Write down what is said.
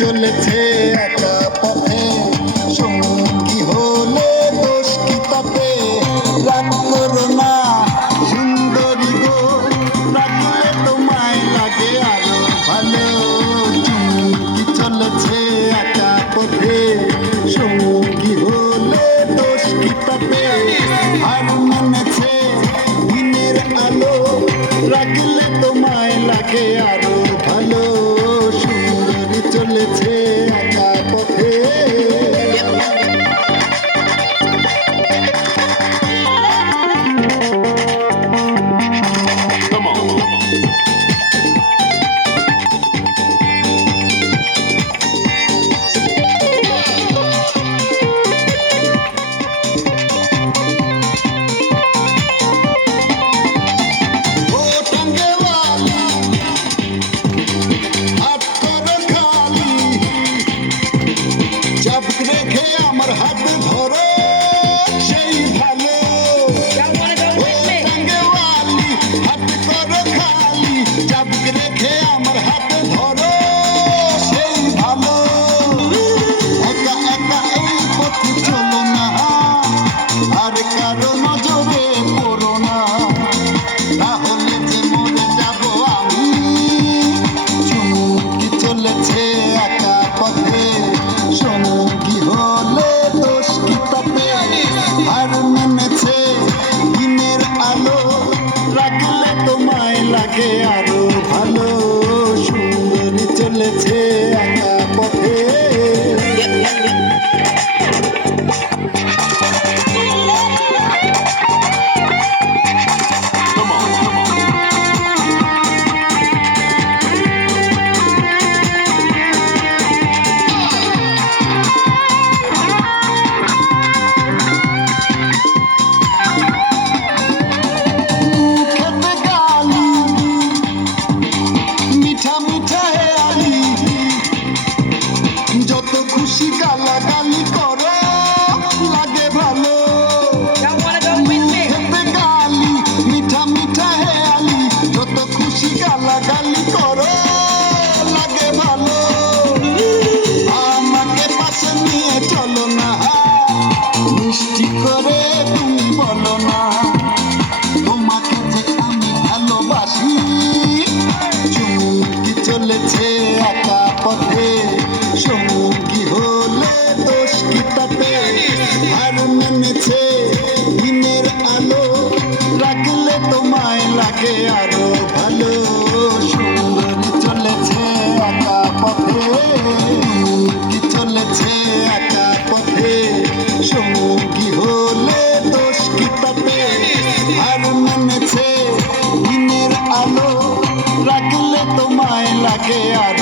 চলেছে একা পথে, সঙ্গী হলে দোষ কি তাতে? রাগ করো না সুন্দরী গো, রাখলে তোমায় লাগে আরো ভালো। চুমকি চলেছে একা পথে, সঙ্গী হলে দোষ কি তাতে? হার মেনেছে দিনের আলো, রাখলে তোমায় লাগে আরো ভালো। সুন্দরী চলেছে একা পথে। চাপ রেখে আমার হাত ধরো সেই ভালো। টাঙ্গেওয়ালি হাত করো খালি, চাপ রেখে আমার হাত ধরো সেই ভালো। একা একা এই পথে চলো না, আর কারো নজরে পড়ো না, তাহলে যে মরে যাব আমি। চুমকি চলেছে একা পথে, সঙ্গী হলে দোষ কি তাতে? আর মেনেছে দিনের আলো, রাখলে তোমায় লাগে আরো ভালো। সুন্দরী চলেছে একা পথে। যত খুশি গালাগালি করো লাগে ভালো। খেতে গালি মিঠা মিঠা হেয়ালি, যত খুশি গালাগালি করো লাগে ভালো। আমাকে পাশে নিয়ে চলো না, মিষ্টি করে তুমি বলো না, তোমাকে যে আমি ভালোবাসি। চুমকি চলেছে একা পথে, সঙ্গী হলে দোষ কি তাতে? আর মেনেছে দিনের আলো, রাখলে তোমায় লাগে আরো ভালো। সুন্দরী চলেছে একা পথে, চুমকি চলেছে একা পথে, সঙ্গী হলে দোষ কি তাতে? আর মেনেছে দিনের আলো, রাখলে তোমায় লাগে আরো